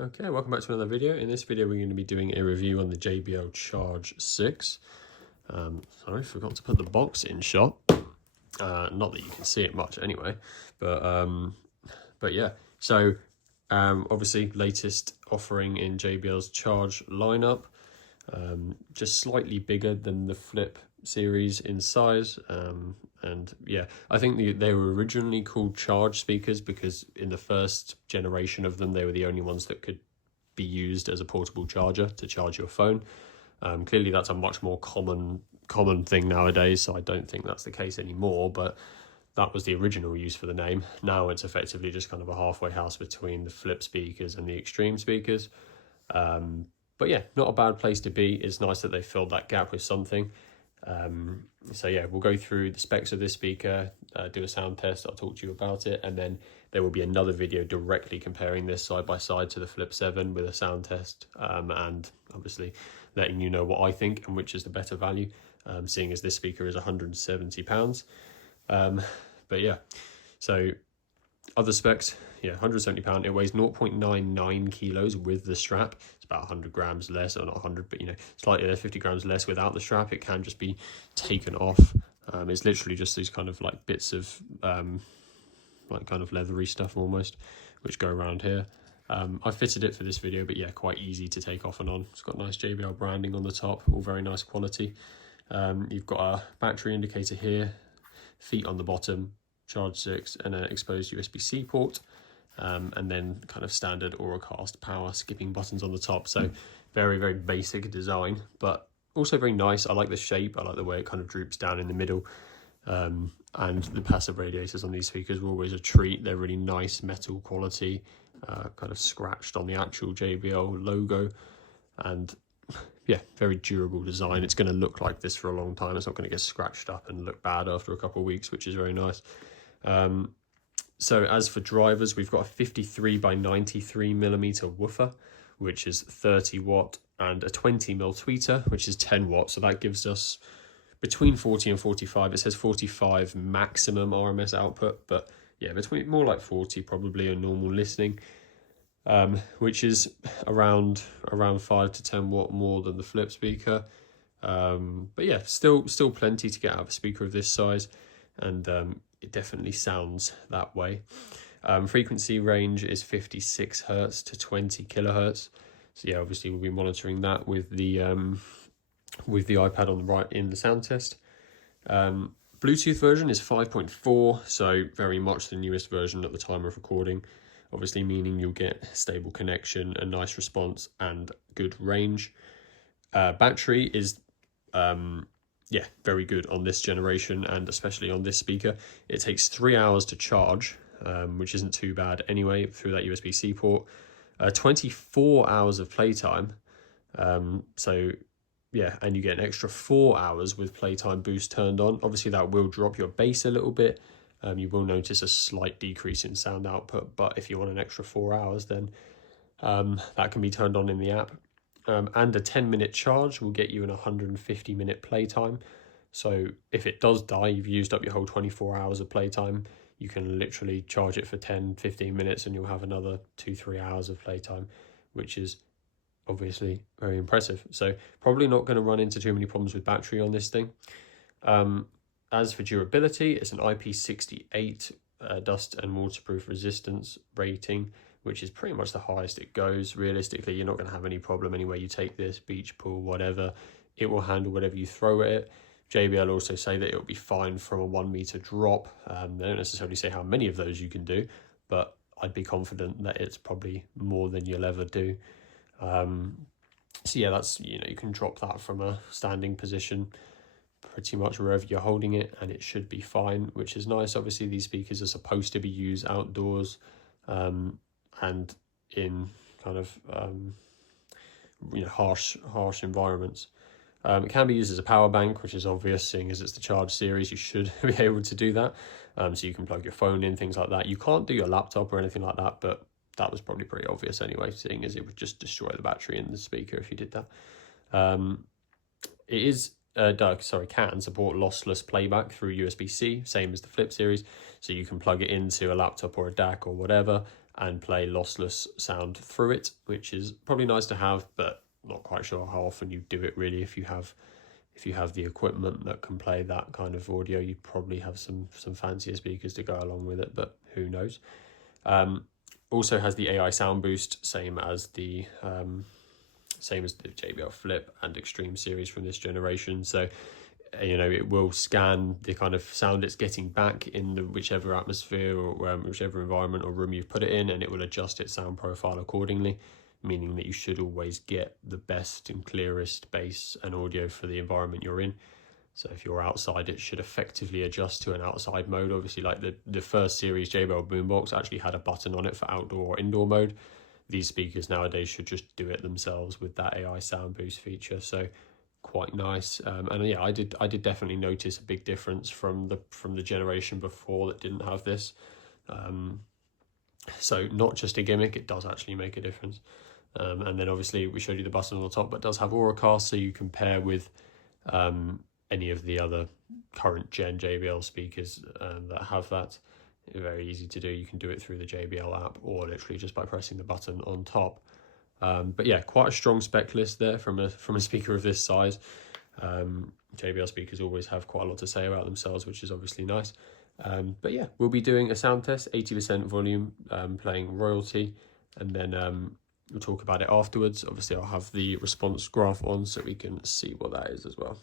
Okay, welcome back to another video. In this video, we're going to be doing a review on the JBL Charge 6. Sorry, forgot to put the box in shot. Not that you can see it much anyway, but yeah. So obviously, latest offering in JBL's Charge lineup. Just slightly bigger than the Flip series in size. And yeah, I think they were originally called Charge speakers because in the first generation of them, they were the only ones that could be used as a portable charger to charge your phone. Clearly that's a much more common thing nowadays, so I don't think that's the case anymore, but that was the original use for the name. Now it's effectively just kind of a halfway house between the Flip speakers and the Extreme speakers. But yeah, not a bad place to be. It's nice that they filled that gap with something. So yeah, we'll go through the specs of this speaker, do a sound test, I'll talk to you about it, and then there will be another video directly comparing this side by side to the Flip 7 with a sound test, and obviously letting you know what I think and which is the better value, seeing as this speaker is £170. But yeah, so other specs, yeah, £170. It weighs 0.99 kilos with the strap. It's about 100 grams less, or not 100, but you know, slightly less, 50 grams less without the strap. It can just be taken off. It's literally just these kind of like bits of like kind of leathery stuff almost, which go around here. I fitted it for this video, but yeah, quite easy to take off and on. It's got nice JBL branding on the top, all very nice quality. You've got a battery indicator here, feet on the bottom, Charge 6, and an exposed USB-C port, and then kind of standard Auracast power skipping buttons on the top. So very, very basic design, but also very nice. I like the shape. I like the way it kind of droops down in the middle. And the passive radiators on these speakers were always a treat. They're really nice metal quality, kind of scratched on the actual JBL logo, and yeah, very durable design. It's going to look like this for a long time. It's not going to get scratched up and look bad after a couple of weeks, which is very nice. So as for drivers, we've got a 53 by 93 millimeter woofer, which is 30 watt, and a 20 mil tweeter, which is 10 watt. So that gives us between 40 and 45. It says 45 maximum RMS output, but yeah, between more like 40 probably on normal listening, which is around 5 to 10 watt more than the Flip speaker. But yeah, still plenty to get out of a speaker of this size, and it definitely sounds that way. Frequency range is 56 hertz to 20 kilohertz. So yeah, obviously we'll be monitoring that with the iPad on the right in the sound test. Bluetooth version is 5.4, so very much the newest version at the time of recording, obviously meaning you'll get stable connection, a nice response, and good range. Battery is yeah, very good on this generation, and especially on this speaker. It takes 3 hours to charge, which isn't too bad anyway through that USB-C port. 24 hours of playtime, so yeah, and you get an extra 4 hours with playtime boost turned on. Obviously that will drop your bass a little bit. You will notice a slight decrease in sound output, but if you want an extra 4 hours, then that can be turned on in the app. And a 10-minute charge will get you an 150-minute playtime. So if it does die, you've used up your whole 24 hours of playtime. You can literally charge it for 10-15 minutes and you'll have another 2-3 hours of playtime, which is obviously very impressive. So probably not going to run into too many problems with battery on this thing. As for durability, it's an IP68 dust and waterproof resistance rating, which is pretty much the highest it goes. Realistically, you're not going to have any problem anywhere you take this, beach, pool, whatever. It will handle whatever you throw at it. JBL also say that it will be fine from a 1 meter drop. They don't necessarily say how many of those you can do, but I'd be confident that it's probably more than you'll ever do. So yeah, that's, you know, you can drop that from a standing position pretty much wherever you're holding it, and it should be fine, which is nice. Obviously these speakers are supposed to be used outdoors, and in kind of you know, harsh environments. It can be used as a power bank, which is obvious, seeing as it's the Charge series. You should be able to do that. So you can plug your phone in, things like that. You can't do your laptop or anything like that, but that was probably pretty obvious anyway, seeing as it would just destroy the battery in the speaker if you did that. It is can support lossless playback through USB-C, same as the Flip series. So you can plug it into a laptop or a DAC or whatever, and play lossless sound through it, which is probably nice to have, but not quite sure how often you do it really. If you have the equipment that can play that kind of audio, you probably have some fancier speakers to go along with it, but who knows. Also has the AI sound boost, same as the JBL Flip and Extreme series from this generation. So it will scan the kind of sound it's getting back in the whichever atmosphere or whichever environment or room you've put it in, and it will adjust its sound profile accordingly, meaning that you should always get the best and clearest bass and audio for the environment you're in. So if you're outside, it should effectively adjust to an outside mode. Obviously, like the first series JBL boombox actually had a button on it for outdoor or indoor mode. These speakers nowadays should just do it themselves with that AI sound boost feature. So quite nice. And yeah, I did definitely notice a big difference from the generation before that didn't have this. So not just a gimmick, it does actually make a difference. And then obviously we showed you the button on the top, but it does have Auracast, so you compare with any of the other current gen JBL speakers that have that. Very easy to do. You can do it through the JBL app or literally just by pressing the button on top. But yeah, quite a strong spec list there from a speaker of this size. JBL speakers always have quite a lot to say about themselves, which is obviously nice. But yeah, we'll be doing a sound test, 80% volume, playing royalty, and then we'll talk about it afterwards. Obviously, I'll have the response graph on so we can see what that is as well.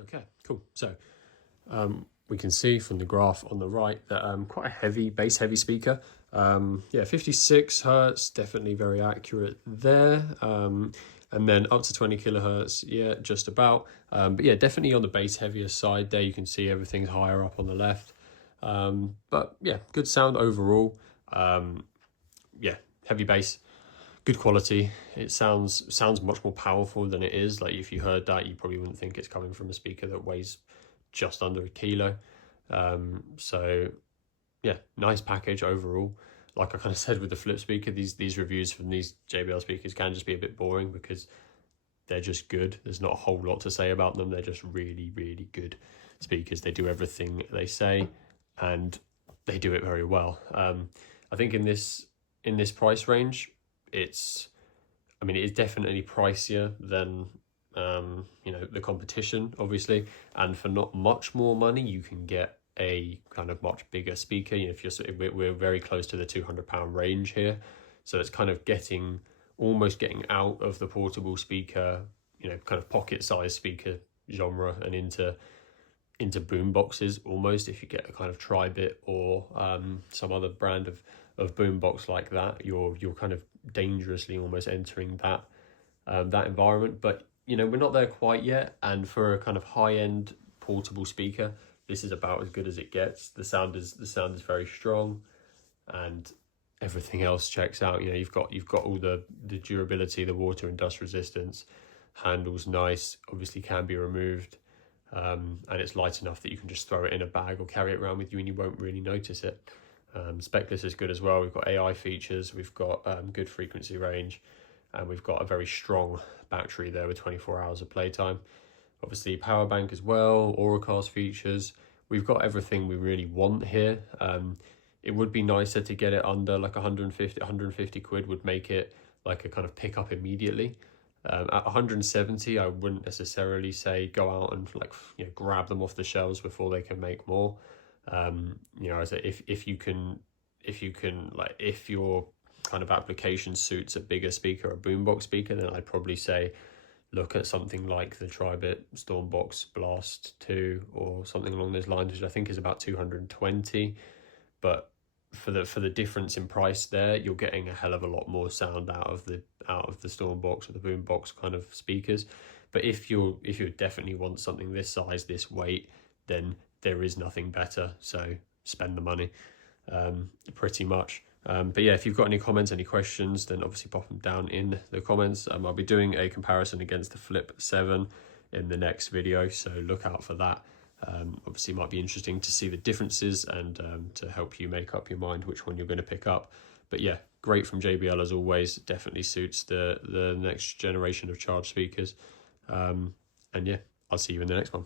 Okay, cool. So we can see from the graph on the right that quite a heavy, bass heavy speaker. Yeah, 56 hertz, definitely very accurate there. And then up to 20 kilohertz, yeah, just about. But yeah, definitely on the bass heavier side there. You can see everything's higher up on the left. But yeah, good sound overall. Yeah, heavy bass, good quality. It sounds much more powerful than it is. Like if you heard that, you probably wouldn't think it's coming from a speaker that weighs just under a kilo. So yeah, nice package overall. Like I kind of said with the flip speaker, these reviews from these JBL speakers can just be a bit boring because they're just good. There's not a whole lot to say about them. They're just really, really good speakers. They do everything they say and they do it very well. I think in this price range, it is definitely pricier than the competition, obviously, and for not much more money you can get a kind of much bigger speaker. We're very close to the £200 range here, so it's kind of almost getting out of the portable speaker, kind of pocket size speaker genre and into boom boxes almost. If you get a kind of Tri-Bit or some other brand of boom box like that, you're kind of dangerously almost entering that environment. But we're not there quite yet, and for a kind of high-end portable speaker, this is about as good as it gets. The sound is very strong, and everything else checks out. You know, you've got all the durability, the water and dust resistance, handles nice, obviously can be removed, and it's light enough that you can just throw it in a bag or carry it around with you and you won't really notice it. Specless is good as well. We've got AI features, we've got good frequency range, and we've got a very strong battery there with 24 hours of playtime. Obviously power bank as well, Auracast features. We've got everything we really want here. It would be nicer to get it under like 150 quid would make it like a kind of pick up immediately. At 170, I wouldn't necessarily say go out and like, you know, grab them off the shelves before they can make more. You know, as if you can like, if your kind of application suits a bigger speaker, a boombox speaker, then I'd probably say look at something like the Tribit Stormbox Blast 2 or something along those lines, which I think is about 220. But for the difference in price there, you're getting a hell of a lot more sound out of the Stormbox or the boombox kind of speakers. But if you definitely want something this size, this weight, then there is nothing better. So spend the money, pretty much. But yeah, if you've got any comments, any questions, then obviously pop them down in the comments. I'll be doing a comparison against the Flip 7 in the next video, so look out for that. Obviously might be interesting to see the differences and to help you make up your mind which one you're going to pick up. But yeah, great from JBL as always. Definitely suits the next generation of Charge speakers. And yeah, I'll see you in the next one.